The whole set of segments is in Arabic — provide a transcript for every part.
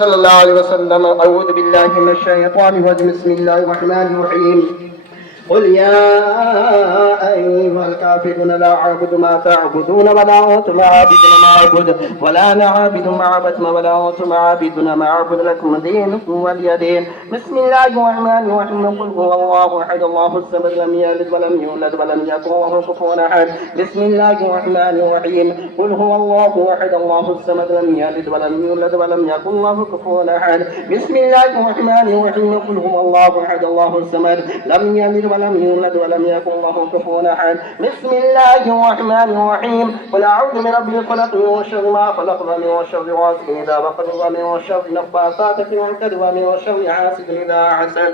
صلى الله عليه وسلم. أعوذ بالله من الشيطان الرجيم. بسم الله الرحمن الرحيم. قل يا أيها الكافرون لا أعبد ما تعبدون ولا أنتم عابدون ما أعبد ولا أنا عابد ما عبدتم ولا أنتم عابدون ما أعبد لكم دينكم ولي دين. بسم الله الرحمن الرحيم. قل هو الله أحد الله الصمد لم يلد ولم يولد ولم يكن له كفوا أحد. بسم الله الرحمن الرحيم. قل هو الله أحد الله الصمد لم يلد ولم يولد ولم يكن له كفوا أحد. بسم الله الرحمن الرحيم. قل هو الله أحد الله الصمد لم يلد ولم يولد ولم يكن له كفوا أحد. بسم الله الرحمن الرحيم. قل أعوذ برب الفلق من شر ما خلق ومن شر غاسق إذا وقب ومن شر النفاثات في العقد ومن شر حاسد إذا حسد.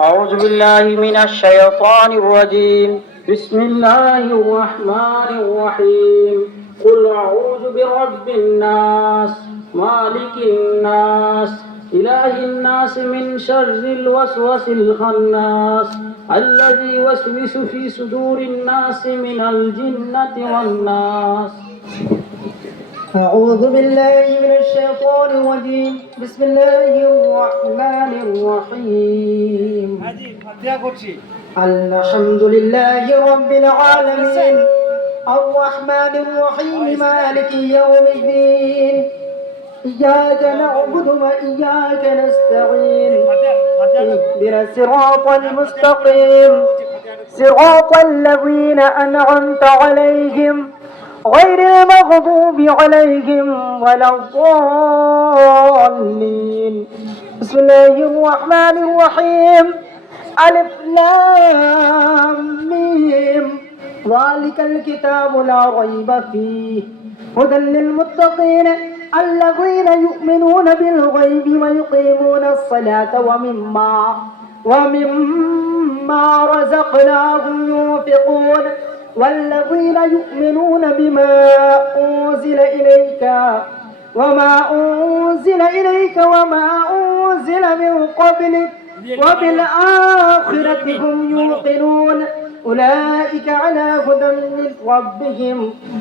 أعوذ بالله من الشيطان الرجيم. بسم الله الرحمن الرحيم. قل أعوذ برب الناس مالك الناس إله الناس من شر الوسوس الخناس الذي يوسوس في صدور الناس من الجنة والناس. أعوذ بالله من الشيطان الرجيم. بسم الله الرحمن الرحيم. الحمد لله رب العالمين الرحمن الرحيم مالك يوم الدين إياك نعبد وإياك نستعين اهدنا الصراط المستقيم صراط الذين أنعمت عليهم غير المغضوب عليهم ولا الضالين. بسم الله الرحمن الرحيم. ألف لام ميم ذلك الكتاب لا ريب فيه هدى للمتقين الذين يؤمنون بالغيب ويقيمون الصلاة ومما رزقناهم ينفقون والذين يؤمنون بما أنزل إليك وما أنزل من قبلك وبالآخرة هم يوقنون أولئك على هدى من ربهم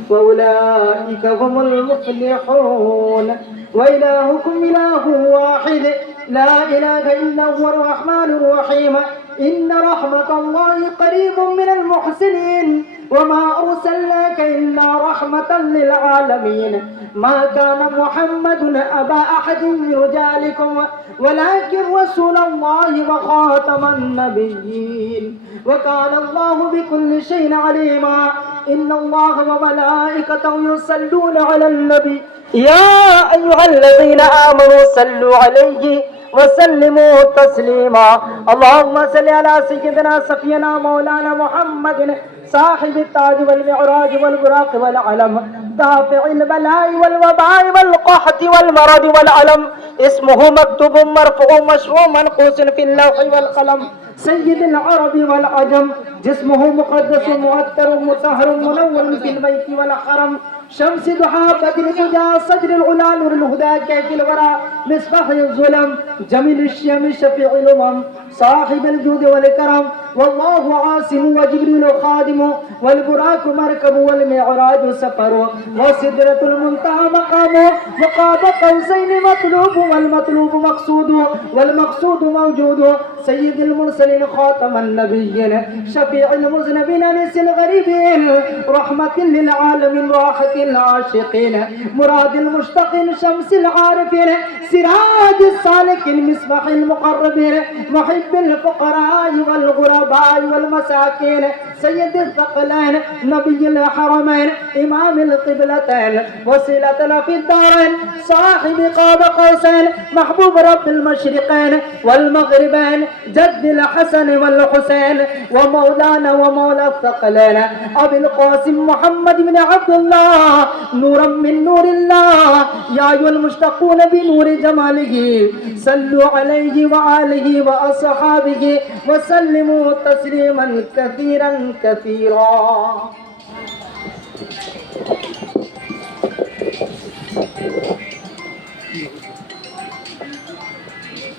وأولئك هم المفلحون. وإلهكم إله واحد لا إله إلا هو الرحمن الرحيم. إن رحمة الله قريب من المحسنين وما أرسلناك إلا رحمة للعالمين. ما كان محمد أبا أحد من رجالكم ولكن رسول الله وخاتم النبيين وكان الله بكل شيء عليما. إن الله وملائكته يصلون على النبي يا أيها الذين آمنوا صلوا عليه وسلموا تسليما. اللهم صل على سيدنا سفينا مولانا محمد صاحب التاج والمعراج والبراق والعلم دافع البلاء والوباء والقحط والمرض والعلم اسمه مكتوب مرفوع مشروع منقوص في اللوح والقلم سيد العرب والعجم جسمه مقدس مؤثر مطهر منور في البيت والحرم شمس ضحى بدر دجى صدر العلا نور الهدى كيف الورى مصباح الظلم جميل الشيم شفيع الامم صاحب الجود والكرم والله عاصم وجبريل خادم والبراق مركب والمعراج سفر وسدرة المنتهى مقام وقاب قوسين مطلوب والمطلوب مقصود والمقصود موجود سيد المرسلين خاتم النبيين شفيع المذنبين انس الغريبين رحمة للعالمين راحة العاشقين مراد المشتقين شمس العارفين سراج السالكين مصباح المقربين محب الفقراء والغرباء والمساكين سيد الثقلين نبي الحرمين إمام القبلتين وسيلتنا في الدارين صاحب قاب قوسين محبوب رب المشرقين والمغربين جد الحسن والحسين ومولانا ومولى الثقلين أبي القاسم محمد بن عبد الله نورا من نور الله يا أيها المشتقون بنور جماله صلوا عليه وآله وأصحابه وسلموا تسليما كثيرا كثيرا.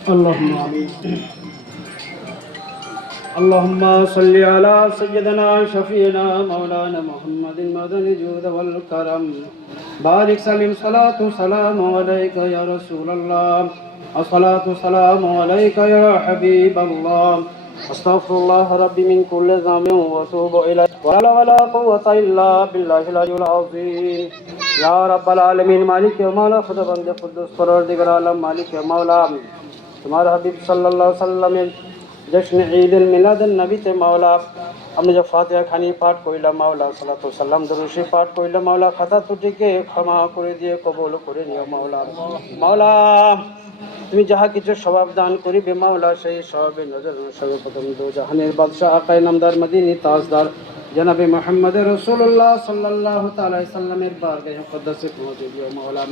اللهم آمين. اللهم صل على سيدنا شفينا مولانا محمد المدن الجود والكرم بارك سلم صلاة سلام عليك يا رسول الله الصلاة سلام عليك يا حبيب الله استغفر الله ربي من كل ذنب واتوب اليه ولا قوة الا بالله العلي العظيم يا رب العالمين مالك و مولا خدا بندے قدوس پروردگار عالم مالک و مولا تمہارا حبیب صلی اللہ علیہ وسلم जश्न ईद मिलाद नबीते मावला हमने जब फातिहा खानी पाठ कइला मावला सालातु सालाम दरुशी पाठ कइला मावला खाता त्रुटिके क्षमा করে দিয়ে কবুল করে নিও মাওলা মাওলা তুমি যাহা কিছু সওয়াব দান করিবে মাওলা সেই সওয়াবে নজর সর্বপ্রথম দো জাহানের বাদশা আকায়ে নামদার মদিনী তাজদার জনাবে মুহাম্মদ রাসূলুল্লাহ সাল্লাল্লাহু তাআলা আলাইহি সাল্লামের বারগাহে মুকদ্দাসে পৌঁছে দিও মাওলা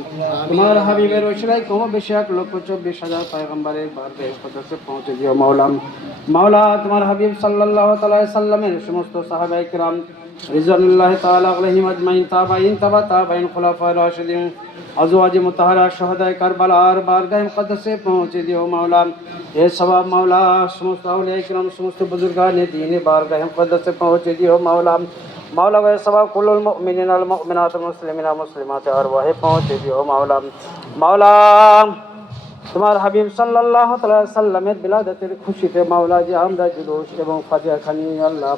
তোমার হাবিবের ওসিলায় কম বেশি 1,24,000 পয়গম্বরের বারগাহে মুকদ্দাসে পৌঁছে দিও মাওলা মাওলা তোমার হাবিব সাল্লাল্লাহু তাআলা আলাইহি সাল্লামের সমস্ত সাহাবায়ে কিরাম রিজওয়ানুল্লাহি তাআলা আলাইহিম আজমাইন তাবাইন তাবাইন খুলাফায়ে রাশিদিন আজওয়াজে মুতাহহারা শুহাদায়ে কারবালার বারগাহে মুকদ্দাসে পৌঁছে দিও মাওলা এ সওয়াব মাওলা সমস্ত আউলিয়া কিরাম সমস্ত বুজুর্গানে দ্বীনে বারগাহে মুকদ্দাসে পৌঁছে দিও মাওলা মাওলা এ সওয়াব কুল্লুল মুমিনিনা ওয়াল মুমিনাত ওয়াল মুসলিমিনা ওয়াল মুসলিমাত আরওয়াহে পৌঁছে দিও মাওলা মাওলা তোমার হাবিব সাল্লাল্লাহু তাআলা সাল্লামের বিলাদতের খুশিতে মাওলা যে আমরা জুলুস এবং ফাতিহা খানি আল্লাহ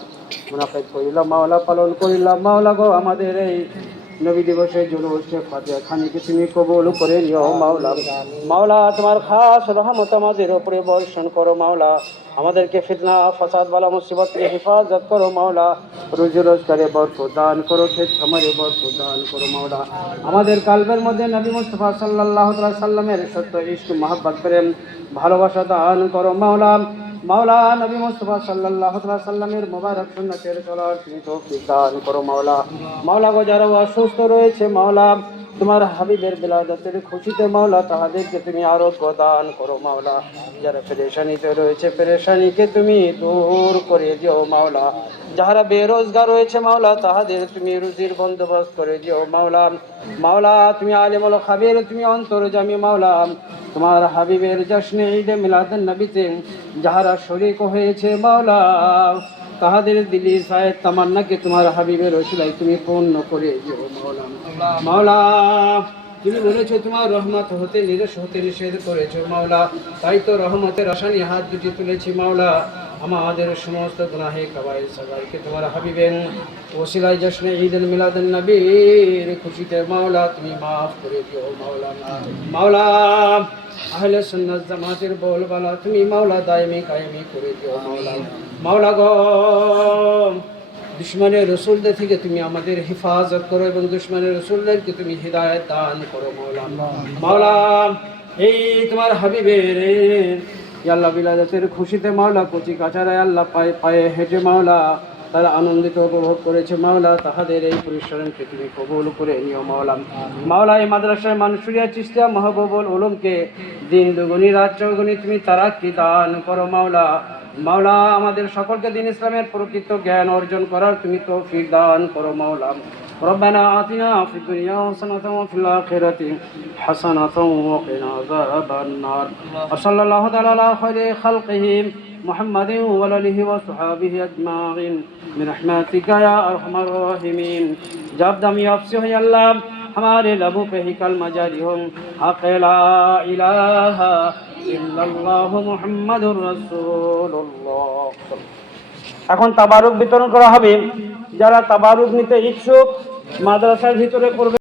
মুনাফিক করিলাম মাওলা পালন করিলাম মাওলা গো আমাদের এই নবী দিবসে জুলুস ফাতিহা খানিকে তুমি কবুল করে নিও মাওলা মাওলা তোমার খাস রহমত আমাদের উপরে বর্ষণ করো মাওলা আমাদেরকে ফিতনা ফাসাদ বালা মুসিবত থেকে হেফাজত করো মাওলা রুজি রোজগারে বরকত দান করো ক্ষেত খামারে বরকত দান করো মাওলা আমাদের কালবের মধ্যে নবী মুস্তাফা সাল্লাল্লাহু তাআলা সাল্লামের সত্য ইশক মহব্বত প্রেম ভালোবাসা দান করো মাওলা মাওলা নবী মুস্তাফা সাল্লাল্লাহু তাআলা সাল্লামের মুবারক সুন্নতের চলার তুমি তৌফিক দান করো মাওলা মাওলা গো যারা অসুস্থ রয়েছে মাওলা তোমার হাবিবের বিলাদতের খুশিতে মাওলা তাহাদেরকে তুমি আরোগ্য দান করো মাওলা যারা পেরেশানিতে রয়েছে পেরেশানিকে তুমি দূর করে দিও মাওলা যারা বেরোজগার রয়েছে মাওলা তাহাদের তুমি রুজির বন্দোবস্ত করে দিও মাওলা মাওলা তুমি আলিমুল খাবির তুমি অন্তর্যামী মাওলা তোমার হাবিবের জশ্নে ঈদে মিলাদুন নবীতে যারা শরীক হয়েছে মাওলা তাহাদের দিলি সায়েদ তামান্নাকে তোমার হাবিবের ওসিলায় তুমি পূর্ণ করে দিও মাওলা মাওলা তুমি বলেছো তোমার রহমত হতে নিরস হতে নিষেধ করেছো মাওলা তাই তো রহমতের আশা নিয়ে হাত দুটি তুলেছি মাওলা আমাদের সমস্ত গুনাহে কাবাইর সাগাইরকে তোমার হাবিবের ওসিলায় জশ্নে ঈদুল মিলাদুন নবীর খুশিতে মাওলা তুমি মাফ করে দিও মাওলা মাওলা আহলে সুন্নাত জামাতের বলবালা তুমি মাওলা দায়েমি কায়েমি করে দিও মাওলা মাওলা গো দুশমনের রসুলদের থেকে তুমি আমাদের হেফাজত করো এবং দুশমনের রসুলদেরকে তুমি হিদায়াত দান করো মাওলা মাওলা এই তোমার হাবিবের আল্লাহ বিলাদতের খুশিতে মাওলা কচি কাচারায় আল্লাহ পায়ে পায়ে হেঁটে মাওলা তারা আনন্দিত উপভোগ করেছে মাওলা তাহাদের এই পরিশ্রমকে তুমি কবুল করে নিও মাওলা মাওলা এই মাদ্রাসায় মানসুরিয়া চিশতিয়া মাহবুবুল উলুমকে দিন দুগুনি রাত চৌগুনি তুমি তারাক্কি দান করো মাওলা মাওলা আমাদের সকলকে দিন ইসলামের প্রকৃত জ্ঞান অর্জন করার তুমি তৌফিক দান করো মাওলা ربنا آتنا في الدنيا حسنة وفي الآخرة حسنة وقنا عذاب النار وصلى الله تعالى على خير خلقه محمد وآله وصحبه أجمعين برحمتك يا أرحم الراحمين जब दम याफ्सी हो अल्लाह हमारे लबों पे ही कलमा जारी हो हक़ ला इलाहा इल्लल्लाहु मुहम्मदुर রাসূলুল্লাহ। এখন তাবারুক বিতরণ করা হবে যারা তাবারুক নিতে ইচ্ছুক মাদ্রাসার ভিতরে করবে।